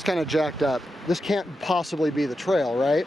It's kind of jacked up. This can't possibly be the trail, right?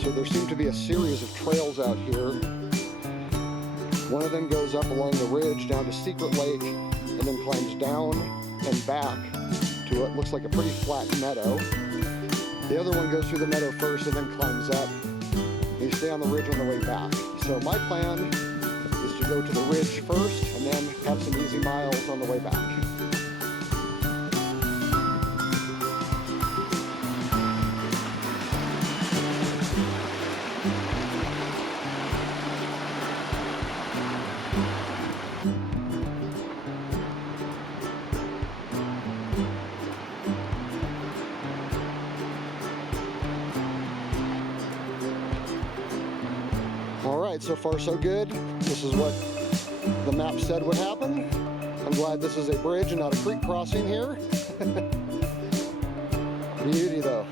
So there seem to be a series of trails out here. One of them goes up along the ridge down to Secret Lake and then climbs down and back to what looks like a pretty flat meadow. The other one goes through the meadow first and then climbs up. And you stay on the ridge on the way back. So my plan is to go to the ridge first and then have some easy miles on the way back. Alright, so far so good. This is what the map said would happen. I'm glad this is a bridge and not a creek crossing here. Beauty though.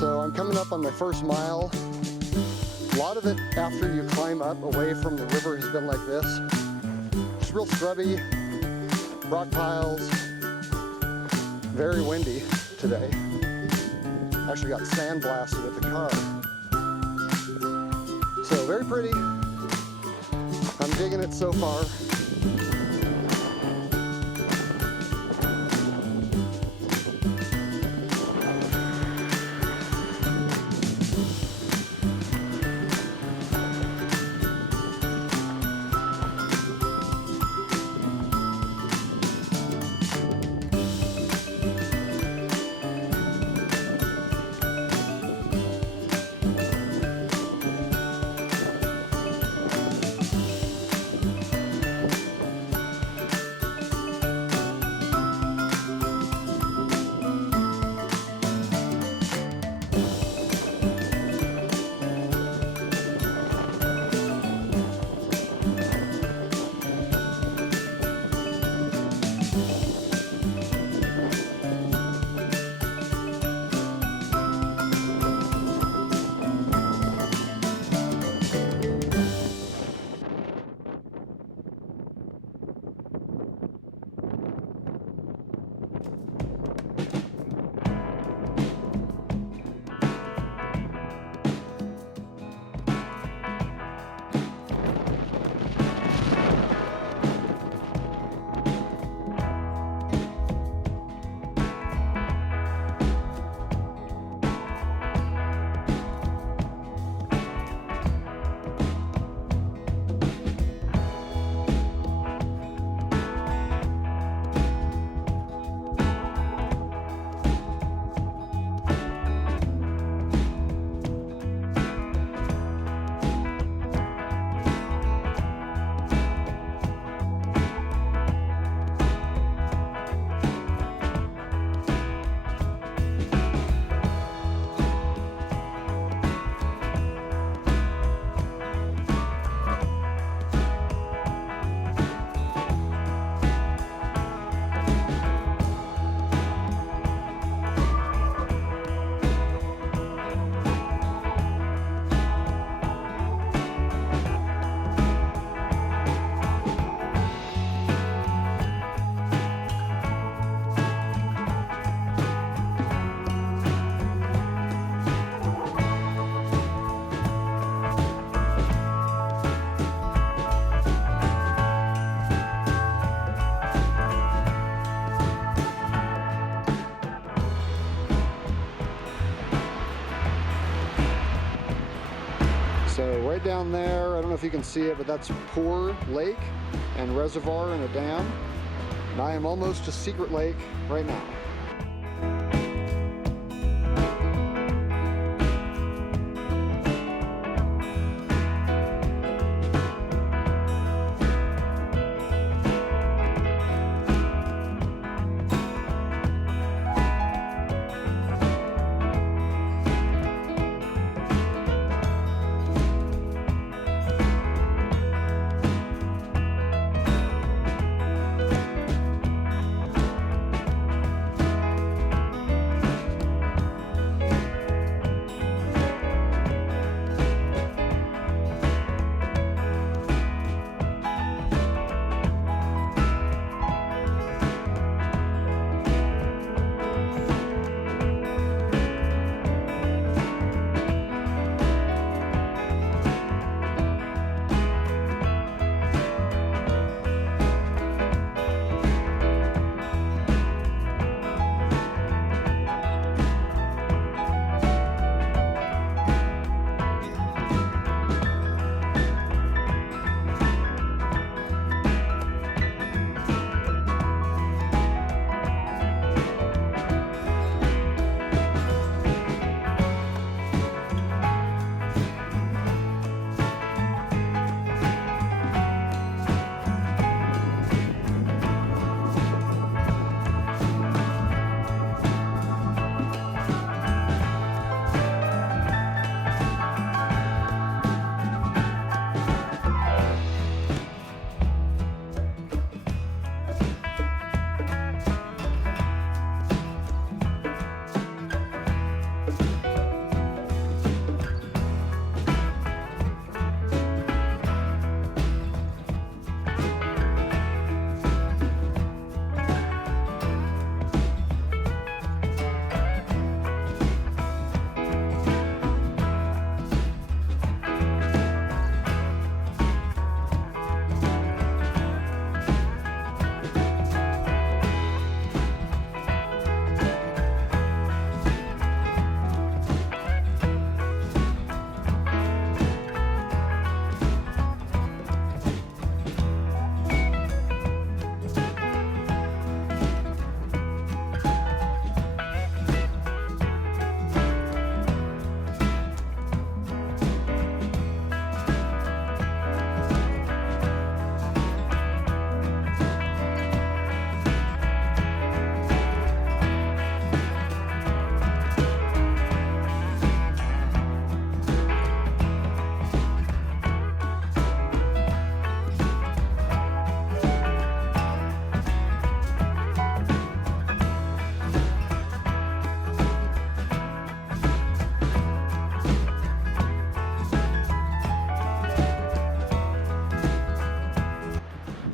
So I'm coming up on my first mile. A lot of it after you climb up away from the river has been like this. It's real scrubby, rock piles, very windy today. Actually got sandblasted with the car. So very pretty. I'm digging it so far. down there, I don't know if you can see it, but that's Poor Lake and Reservoir and a dam. And I am almost to Secret Lake right now.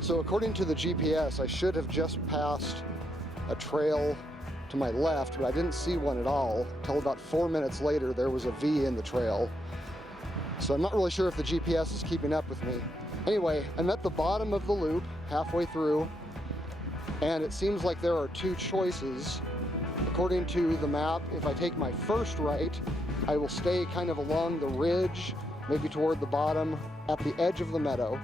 So according to the GPS, I should have just passed a trail to my left, but I didn't see one at all until about 4 minutes later. There was a V in the trail. So I'm not really sure if the GPS is keeping up with me. Anyway, I'm at the bottom of the loop, halfway through, and it seems like there are two choices. According to the map, if I take my first right, I will stay kind of along the ridge, maybe toward the bottom, at the edge of the meadow.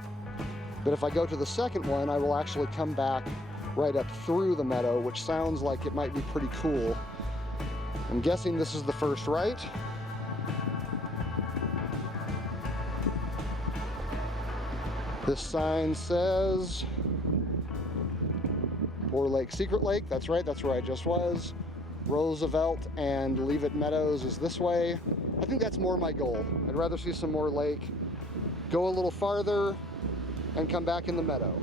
But if I go to the second one, I will actually come back right up through the meadow, which sounds like it might be pretty cool. I'm guessing this is the first right. This sign says Poor Lake, Secret Lake. That's right, that's where I just was. Roosevelt and Leavitt Meadows is this way. I think that's more my goal. I'd rather see some more lake, go a little farther, and come back in the meadow.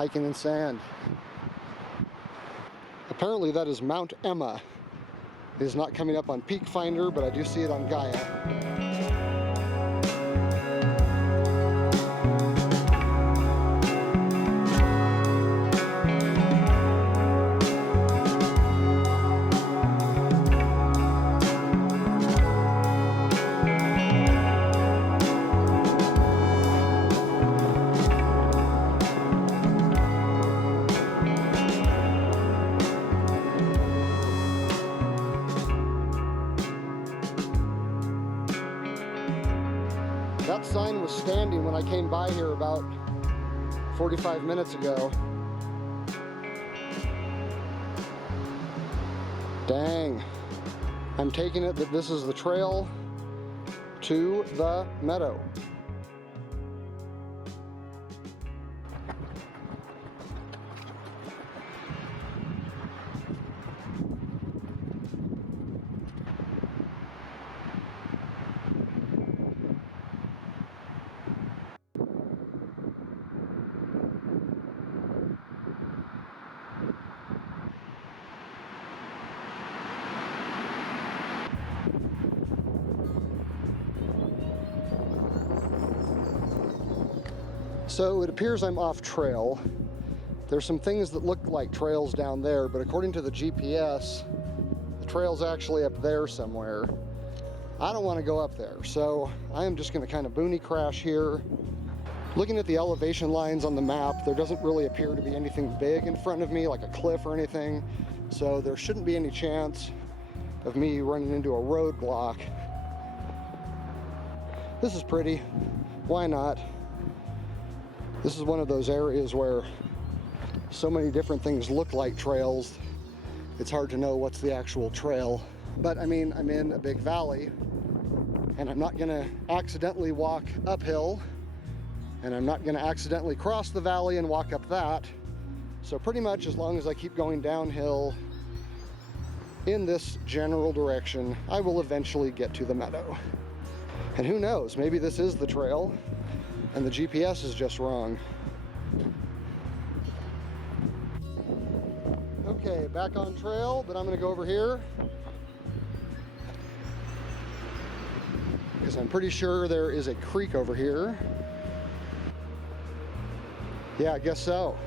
hiking in sand. Apparently that is Mount Emma. It is not coming up on Peak Finder, but I do see it on Gaia. That sign was standing when I came by here about 45 minutes ago. Dang. I'm taking it that this is the trail to the meadow. So it appears I'm off trail. There's some things that look like trails down there, but according to the GPS, the trail's actually up there somewhere. I don't want to go up there, so I am just going to kind of boonie crash here. Looking at the elevation lines on the map, there doesn't really appear to be anything big in front of me, like a cliff or anything, so there shouldn't be any chance of me running into a roadblock. This is pretty. Why not? This is one of those areas where so many different things look like trails. It's hard to know what's the actual trail. But I mean, I'm in a big valley, and I'm not gonna accidentally walk uphill, and I'm not gonna accidentally cross the valley and walk up that. So pretty much as long as I keep going downhill in this general direction, I will eventually get to the meadow. And who knows, maybe this is the trail and the GPS is just wrong. Okay, back on trail, but I'm gonna go over here because I'm pretty sure there is a creek over here. Yeah, I guess so.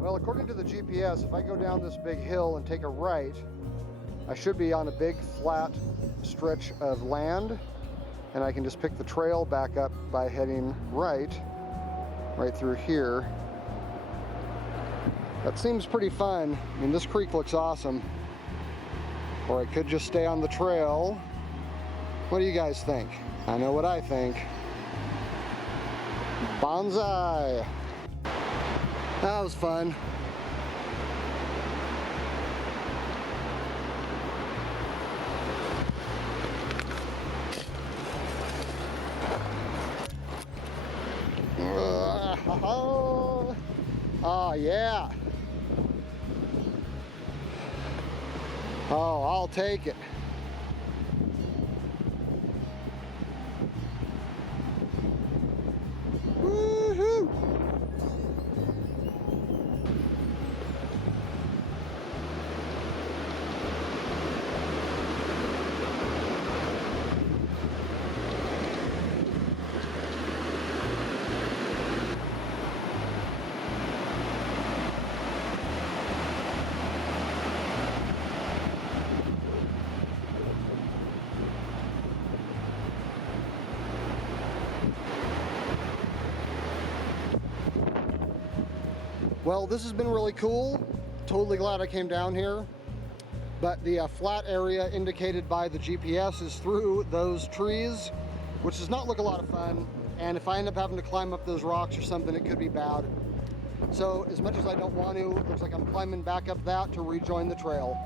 Well, according to the GPS, if I go down this big hill and take a right, I should be on a big flat stretch of land, and I can just pick the trail back up by heading right through here. That seems pretty fun. I mean, this creek looks awesome. Or I could just stay on the trail. What do you guys think? I know what I think. Bonsai. That was fun. Oh yeah. Oh, I'll take it. Woohoo! Well, this has been really cool. Totally glad I came down here. But the flat area indicated by the GPS is through those trees, which does not look a lot of fun. And if I end up having to climb up those rocks or something, it could be bad. So as much as I don't want to, it looks like I'm climbing back up that to rejoin the trail.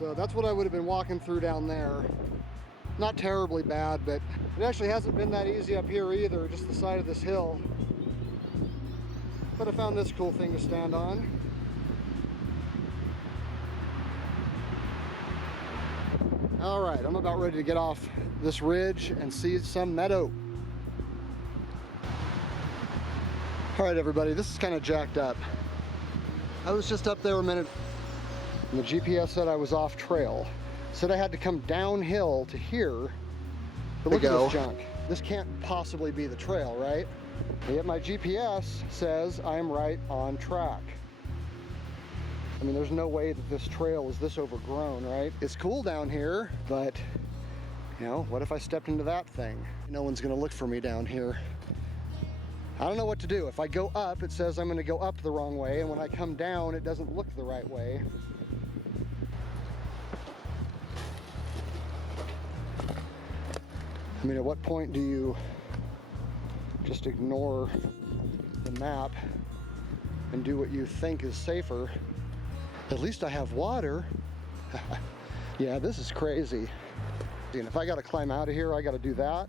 So that's what I would have been walking through down there. Not terribly bad, but it actually hasn't been that easy up here either, just the side of this hill. but I found this cool thing to stand on. All right, I'm about ready to get off this ridge and see some meadow. All right, everybody, this is kind of jacked up. I was just up there a minute, and the GPS said I was off trail. Said I had to come downhill to here. But look at this junk. This can't possibly be the trail, right? And yet my GPS says I'm right on track. I mean, there's no way that this trail is this overgrown, right? It's cool down here, but you know, what if I stepped into that thing? No one's gonna look for me down here. I don't know what to do. If I go up, it says I'm gonna go up the wrong way, and when I come down, it doesn't look the right way. I mean, at what point do you just ignore the map and do what you think is safer? At least I have water. Yeah, this is crazy. And if I gotta climb out of here, I gotta do that.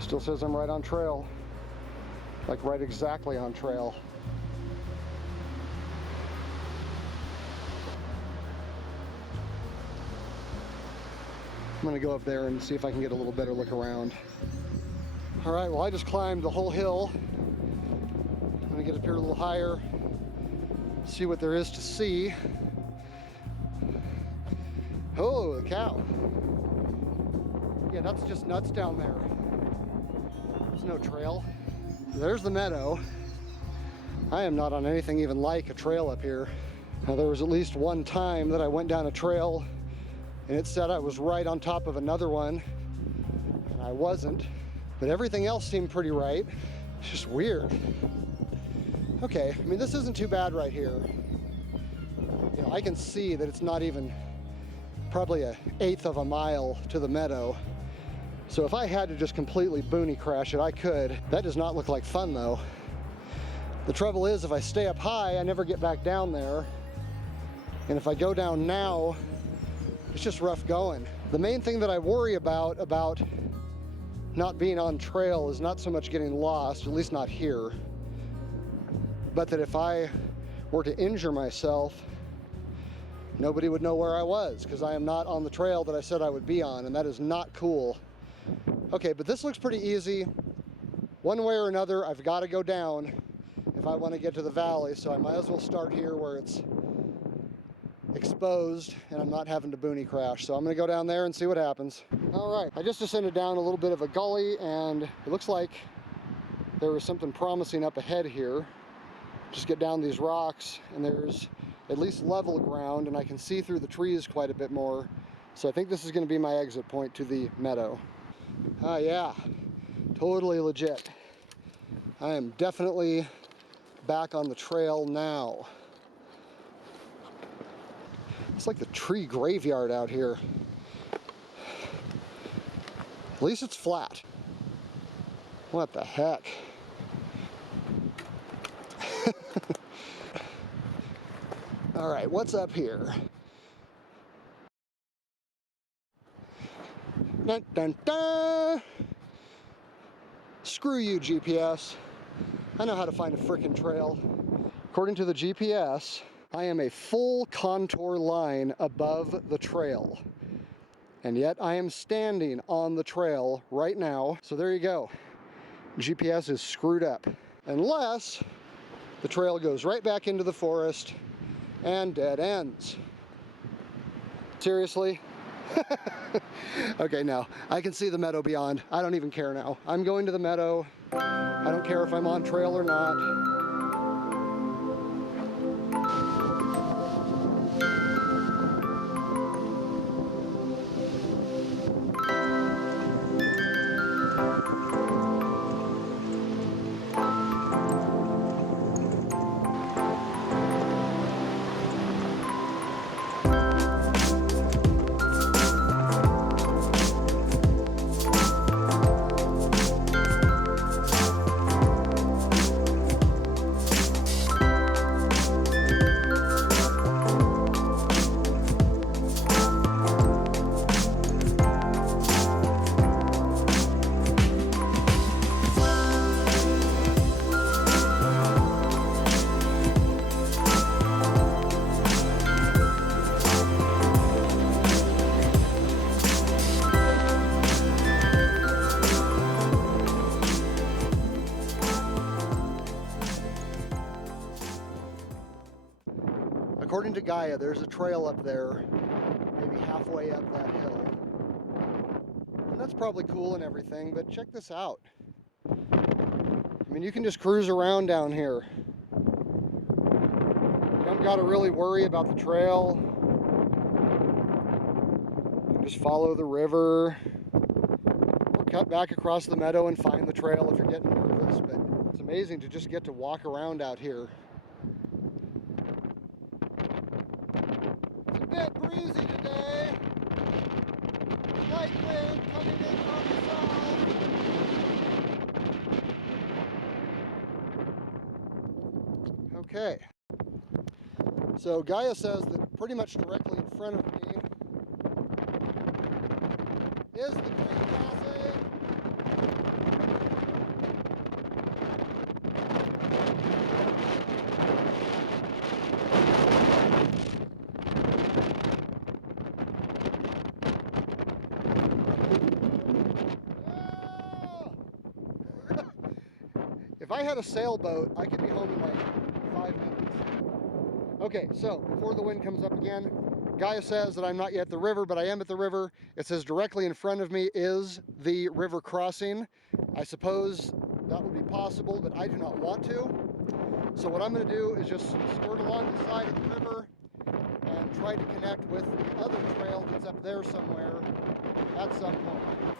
Still says I'm right on trail. Like right exactly on trail. I'm gonna go up there and see if I can get a little better look around. All right, well, I just climbed the whole hill. I'm gonna get up here a little higher, see what there is to see. Oh, the cow. Yeah, that's just nuts down there. There's no trail. There's the meadow. I am not on anything even like a trail up here. Now, there was at least one time that I went down a trail and it said I was right on top of another one, and I wasn't. But everything else seemed pretty right. It's just weird. Okay, I mean, this isn't too bad right here. You know, I can see that it's not even probably 1/8 of a mile to the meadow. So if I had to just completely boonie crash it, I could. That does not look like fun though. The trouble is, if I stay up high, I never get back down there. And if I go down now, it's just rough going. The main thing that I worry about not being on trail is not so much getting lost, at least not here, but that if I were to injure myself, nobody would know where I was, because I am not on the trail that I said I would be on, and that is not cool. Okay, but this looks pretty easy. One way or another, I've got to go down if I want to get to the valley, so I might as well start here where it's exposed and I'm not having to boonie crash. So I'm gonna go down there and see what happens. All right, I just descended down a little bit of a gully, and it looks like there was something promising up ahead here. Just get down these rocks and there's at least level ground, and I can see through the trees quite a bit more. So I think this is gonna be my exit point to the meadow. Yeah, totally legit. I am definitely back on the trail now. It's like the tree graveyard out here. At least it's flat. What the heck? All right, what's up here? Dun, dun, dun. Screw you, GPS. I know how to find a frickin' trail. According to the GPS, I am a full contour line above the trail. And yet I am standing on the trail right now. So there you go. GPS is screwed up. Unless the trail goes right back into the forest and dead ends. Seriously? Okay, now I can see the meadow beyond. I don't even care now. I'm going to the meadow. I don't care if I'm on trail or not. According to Gaia, there's a trail up there, maybe halfway up that hill. And that's probably cool and everything, but check this out. I mean, you can just cruise around down here. You don't got to really worry about the trail. You can just follow the river, or cut back across the meadow and find the trail if you're getting nervous. But it's amazing to just get to walk around out here. It's a bit breezy today. Light wind coming in from the south. Okay. So Gaia says that pretty much directly in front of me is the Creek Crossing. If I had a sailboat, I could be home in like 5 minutes. Okay, so before the wind comes up again, Gaia says that I'm not yet at the river, but I am at the river. It says directly in front of me is the river crossing. I suppose that would be possible, but I do not want to. So what I'm going to do is just skirt along the side of the river and try to connect with the other trail that's up there somewhere at some point.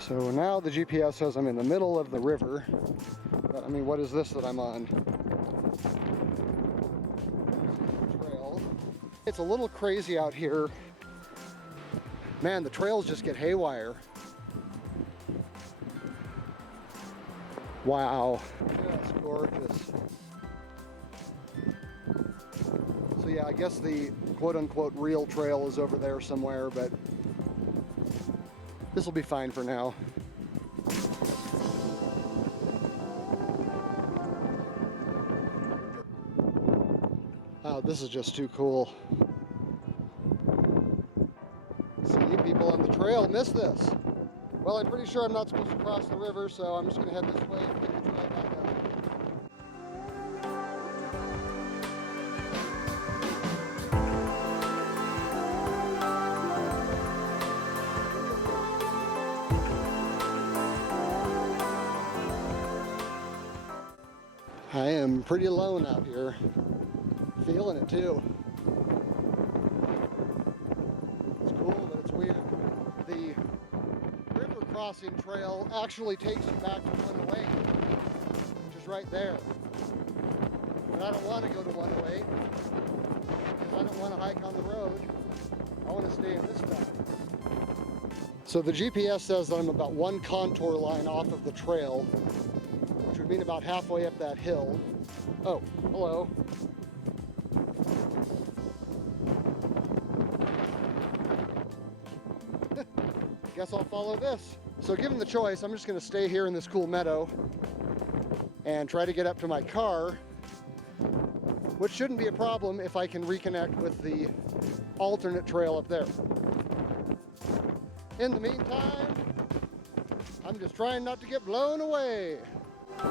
So now the GPS says I'm in the middle of the river, but I mean, what is this that I'm on? Trail. It's a little crazy out here. Man, the trails just get haywire. Wow, that's gorgeous. So yeah, I guess the quote-unquote real trail is over there somewhere, but this will be fine for now. Wow, this is just too cool. See, people on the trail miss this. Well, I'm pretty sure I'm not supposed to cross the river, so I'm just going to head this way and get the trail back up. I am pretty alone out here, feeling it too. It's cool, but it's weird. The river crossing trail actually takes you back to 108, which is right there. But I don't want to go to 108 because I don't want to hike on the road. I want to stay in this spot. So the GPS says that I'm about one contour line off of the trail, which would mean about halfway up that hill. Oh, hello. Guess I'll follow this. So given the choice, I'm just going to stay here in this cool meadow and try to get up to my car, which shouldn't be a problem if I can reconnect with the alternate trail up there. In the meantime, I'm just trying not to get blown away. So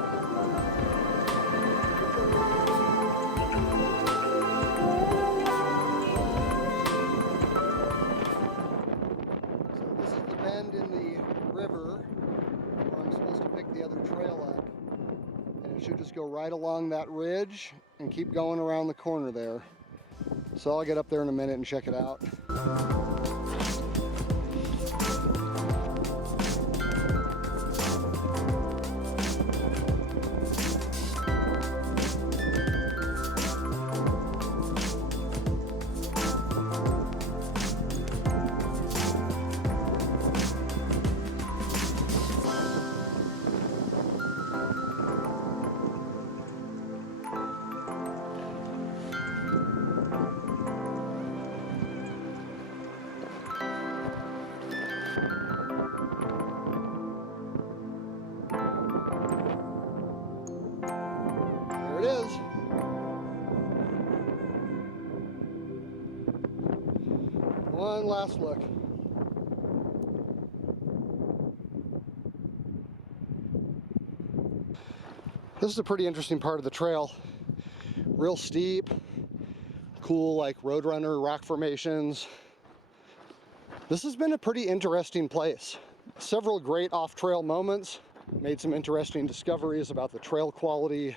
this is the bend in the river where I'm supposed to pick the other trail up. And it should just go right along that ridge and keep going around the corner there. So I'll get up there in a minute and check it out. One last look. This is a pretty interesting part of the trail. Real steep, cool like roadrunner rock formations. This has been a pretty interesting place. Several great off-trail moments. Made some interesting discoveries about the trail quality.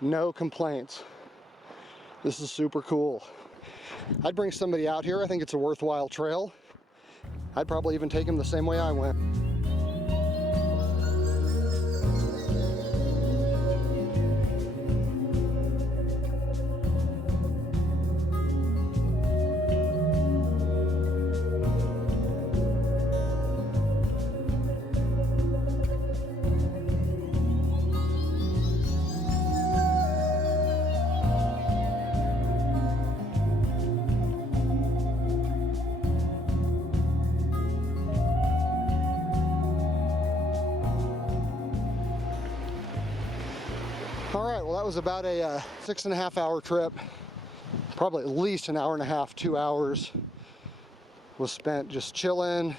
No complaints. This is super cool. I'd bring somebody out here. I think it's a worthwhile trail. I'd probably even take them the same way I went. Well, that was about a 6.5 hour trip. Probably at least an hour and a half, 2 hours was spent just chilling,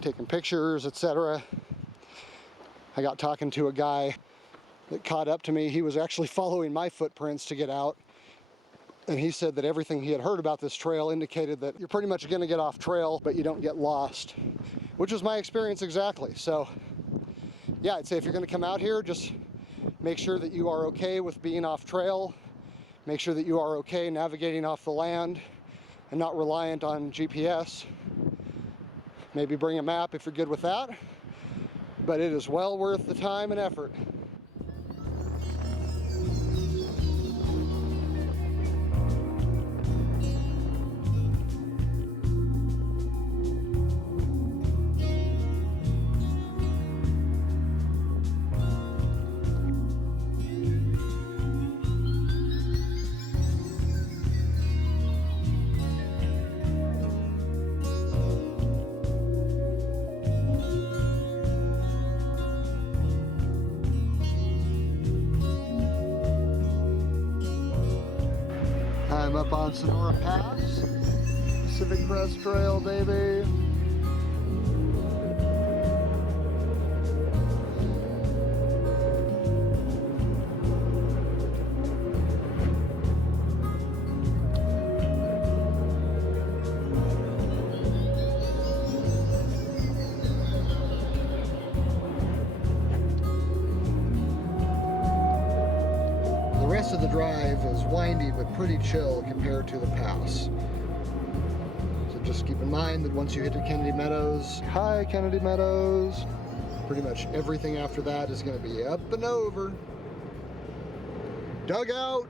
taking pictures, etc. I got talking to a guy that caught up to me. He was actually following my footprints to get out. And he said that everything he had heard about this trail indicated that you're pretty much going to get off trail, but you don't get lost, which was my experience exactly. So yeah, I'd say if you're going to come out here, just make sure that you are okay with being off trail. Make sure that you are okay navigating off the land and not reliant on GPS. Maybe bring a map if you're good with that, but it is well worth the time and effort. I'm up on Sonora Pass, Pacific Crest Trail, baby. The rest of the drive is windy but pretty chill compared to the pass. So just keep in mind that once you hit to Kennedy Meadows, hi Kennedy Meadows, pretty much everything after that is going to be up and over. Dugout!